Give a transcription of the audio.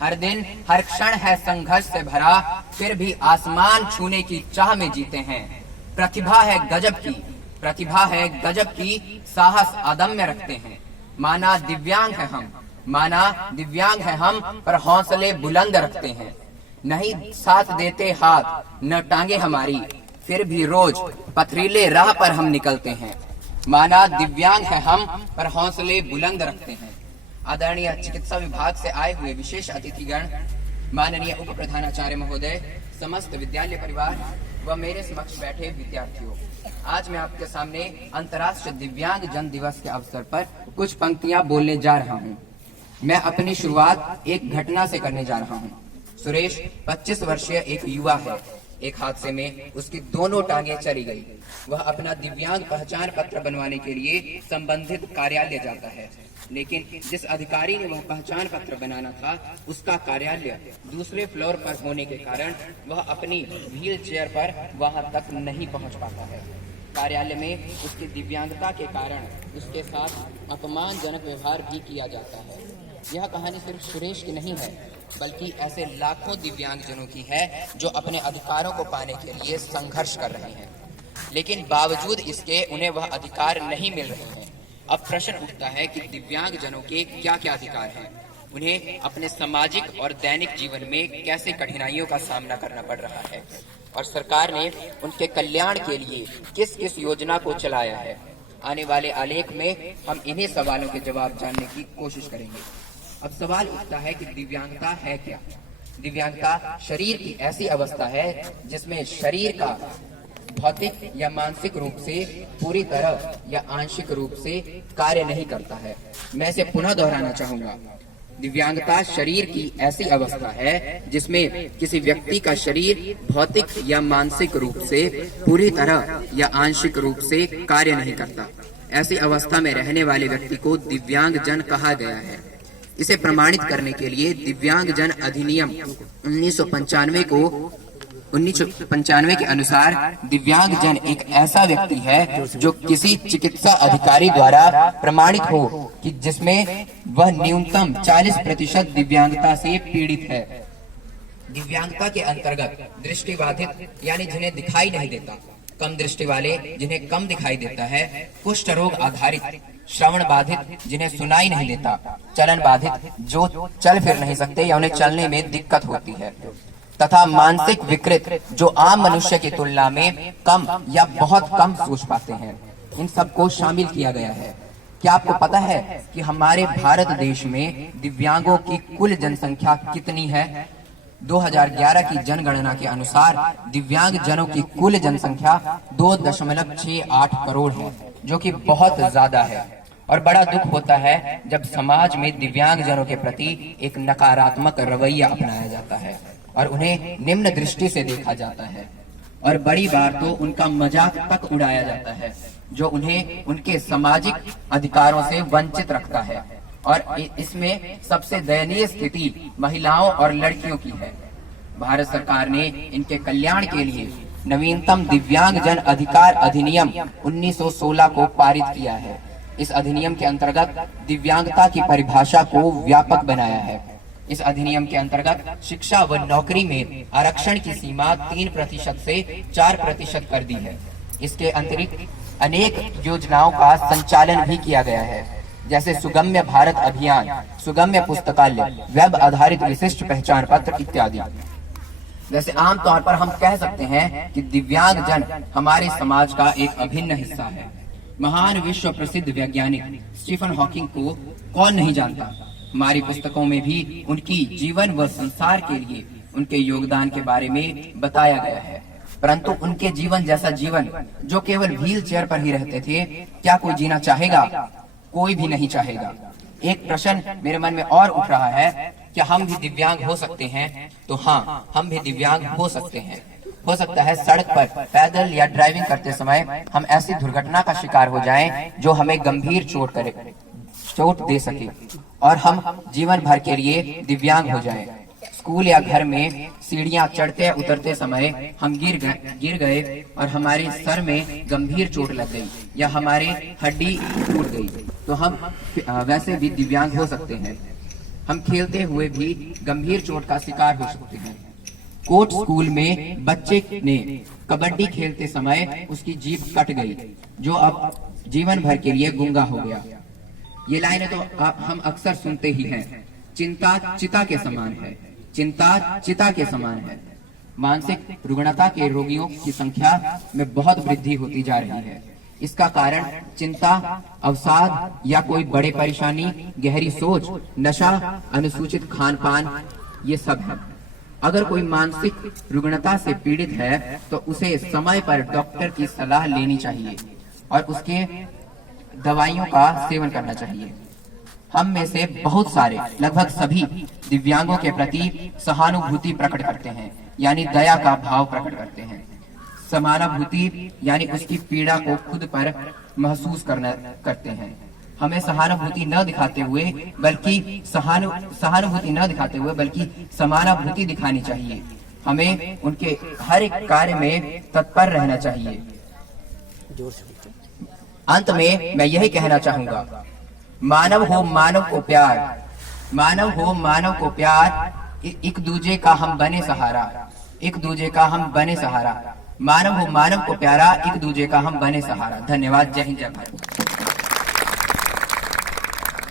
हर दिन हर क्षण है संघर्ष से भरा, फिर भी आसमान छूने की चाह में जीते हैं। प्रतिभा है गजब की, प्रतिभा है गजब की, साहस अदम्य रखते हैं। माना दिव्यांग है हम, माना दिव्यांग है हम, पर हौसले बुलंद रखते हैं। नहीं साथ देते हाथ न टांगे हमारी, फिर भी रोज पथरीले राह पर हम निकलते हैं। माना दिव्यांग है हम, पर हौसले बुलंद रखते हैं। आदरणीय चिकित्सा विभाग से आए हुए विशेष अतिथिगण, माननीय उप प्रधानाचार्य महोदय, समस्त विद्यालय परिवार व मेरे समक्ष बैठे विद्यार्थियों, आज मैं आपके सामने अंतर्राष्ट्रीय दिव्यांग जन दिवस के अवसर पर कुछ पंक्तियां बोलने जा रहा हूं। मैं अपनी शुरुआत एक घटना से करने जा रहा हूं। सुरेश 25 वर्षीय एक युवा है। एक हादसे में उसकी दोनों टांगें चली गई। वह अपना दिव्यांग पहचान पत्र बनवाने के लिए संबंधित कार्यालय जाता है, लेकिन जिस अधिकारी ने वह पहचान पत्र बनाना था, उसका कार्यालय दूसरे फ्लोर पर होने के कारण वह अपनी व्हील चेयर पर वहां तक नहीं पहुंच पाता है। कार्यालय में उसकी दिव्यांगता के कारण उसके साथ अपमानजनक व्यवहार भी किया जाता है। यह कहानी सिर्फ सुरेश की नहीं है, बल्कि ऐसे लाखों दिव्यांगजनों की है जो अपने अधिकारों को पाने के लिए संघर्ष कर रहे हैं, लेकिन बावजूद इसके उन्हें वह अधिकार नहीं मिल रहे हैं। अब प्रश्न उठता है कि दिव्यांगजनों के क्या क्या अधिकार हैं, उन्हें अपने सामाजिक और दैनिक जीवन में कैसे कठिनाइयों का सामना करना पड़ रहा है, और सरकार ने उनके कल्याण के लिए किस किस योजना को चलाया है। आने वाले आलेख में हम इन्हीं सवालों के जवाब जानने की कोशिश करेंगे। अब सवाल उठता है कि दिव्यांगता है क्या? दिव्यांगता शरीर की ऐसी अवस्था है जिसमें शरीर का भौतिक या मानसिक रूप से पूरी तरह या आंशिक रूप से कार्य नहीं करता है। मैं इसे पुनः दोहराना चाहूंगा। दिव्यांगता शरीर की ऐसी अवस्था है जिसमें किसी व्यक्ति का शरीर भौतिक या मानसिक रूप से पूरी तरह या आंशिक रूप से कार्य नहीं करता। ऐसी अवस्था में रहने वाले व्यक्ति को दिव्यांगजन कहा गया है। इसे प्रमाणित करने के लिए दिव्यांगजन अधिनियम 1995 के अनुसार दिव्यांगजन एक ऐसा व्यक्ति है जो किसी चिकित्सा अधिकारी द्वारा प्रमाणित हो कि जिसमें वह न्यूनतम 40% दिव्यांगता से पीड़ित है। दिव्यांगता के अंतर्गत दृष्टिबाधित यानी जिन्हें दिखाई नहीं देता, कम दृष्टि वाले जिन्हें कम दिखाई देता है, कुष्ठ रोग आधारित, श्रवण बाधित जिन्हें सुनाई नहीं देता, चलन बाधित जो चल फिर नहीं सकते या उन्हें चलने में दिक्कत होती है, तथा मानसिक विकृत जो आम मनुष्य की तुलना में कम या बहुत कम सोच पाते हैं। इन सबको शामिल किया गया है। क्या आपको पता है कि हमारे भारत देश में दिव्यांगों की कुल जनसंख्या कितनी है? 2011 की जनगणना के अनुसार दिव्यांग जनों की कुल जनसंख्या 2.68 करोड़ है, जो कि बहुत ज्यादा है। और बड़ा दुख होता है जब समाज में दिव्यांग जनों के प्रति एक नकारात्मक रवैया अपनाया जाता है और उन्हें निम्न दृष्टि से देखा जाता है, और बड़ी बार तो उनका मजाक तक उड़ाया जाता है, जो उन्हें उनके सामाजिक अधिकारों से वंचित रखता है। और इसमें सबसे दयनीय स्थिति महिलाओं और लड़कियों की है। भारत सरकार ने इनके कल्याण के लिए नवीनतम दिव्यांग जन अधिकार अधिनियम 1916 को पारित किया है। इस अधिनियम के अंतर्गत दिव्यांगता की परिभाषा को व्यापक बनाया है। इस अधिनियम के अंतर्गत शिक्षा व नौकरी में आरक्षण की सीमा 3% से 4% कर दी है। इसके अतिरिक्त अनेक योजनाओं का संचालन भी किया गया है, जैसे सुगम्य भारत अभियान, सुगम्य पुस्तकालय, वेब आधारित विशिष्ट पहचान पत्र इत्यादि। वैसे आमतौर पर हम कह सकते हैं कि दिव्यांग जन हमारे समाज का एक अभिन्न हिस्सा है। महान विश्व प्रसिद्ध वैज्ञानिक स्टीफन हॉकिंग को कौन नहीं जानता। हमारी पुस्तकों में भी उनकी जीवन व संसार के लिए उनके योगदान के बारे में बताया गया है, परंतु उनके जीवन जैसा जीवन जो केवल व्हील चेयर पर ही रहते थे, क्या कोई जीना चाहेगा? कोई भी नहीं चाहेगा। एक प्रश्न मेरे मन में और उठ रहा है, क्या हम भी दिव्यांग हो सकते हैं? तो हाँ, हम भी दिव्यांग हो सकते हैं। हो सकता है सड़क पर पैदल या ड्राइविंग करते समय हम ऐसी दुर्घटना का शिकार हो जाएं जो हमें गंभीर चोट दे सके और हम जीवन भर के लिए दिव्यांग हो जाएं। स्कूल या घर में सीढ़ियां चढ़ते उतरते समय हम गिर गए और हमारे सर में गंभीर चोट लग गई या हमारी हड्डी टूट गई, तो हम वैसे भी दिव्यांग हो सकते हैं। हम खेलते हुए भी गंभीर चोट का शिकार हो सकते हैं। कोट स्कूल में बच्चे ने कबड्डी खेलते समय उसकी जीभ कट गई, जो अब जीवन भर के लिए गूंगा हो गया। ये लाइनें तो हम अक्सर सुनते ही हैं। चिंता चिता के समान है, चिंता चिता के समान है। मानसिक रुग्णता के रोगियों की संख्या में बहुत वृद्धि होती जा रही है। इसका कारण चिंता, अवसाद या कोई बड़े परेशानी, गहरी सोच, नशा, अनुसूचित खान पान, ये सब है। अगर कोई मानसिक रुग्णता से पीड़ित है तो उसे समय पर डॉक्टर की सलाह लेनी चाहिए और उसके दवाइयों का सेवन करना चाहिए। हम में से बहुत सारे, लगभग सभी दिव्यांगों के प्रति सहानुभूति प्रकट करते हैं, यानी दया का भाव प्रकट करते हैं। समानुभूति यानी उसकी पीड़ा को खुद पर महसूस करते हैं। हमें सहानुभूति न दिखाते हुए बल्कि समानुभूति दिखानी चाहिए। हमें उनके हर एक कार्य में तत्पर रहना चाहिए। अंत में मैं यही कहना चाहूंगा, मानव हो मानव को प्यार, मानव हो मानव को प्यार, एक दूजे का हम बने सहारा, एक दूजे का हम बने सहारा। मानव हो मानव को प्यारा, एक दूजे का हम बने सहारा। धन्यवाद। जय हिंद, जय भारत।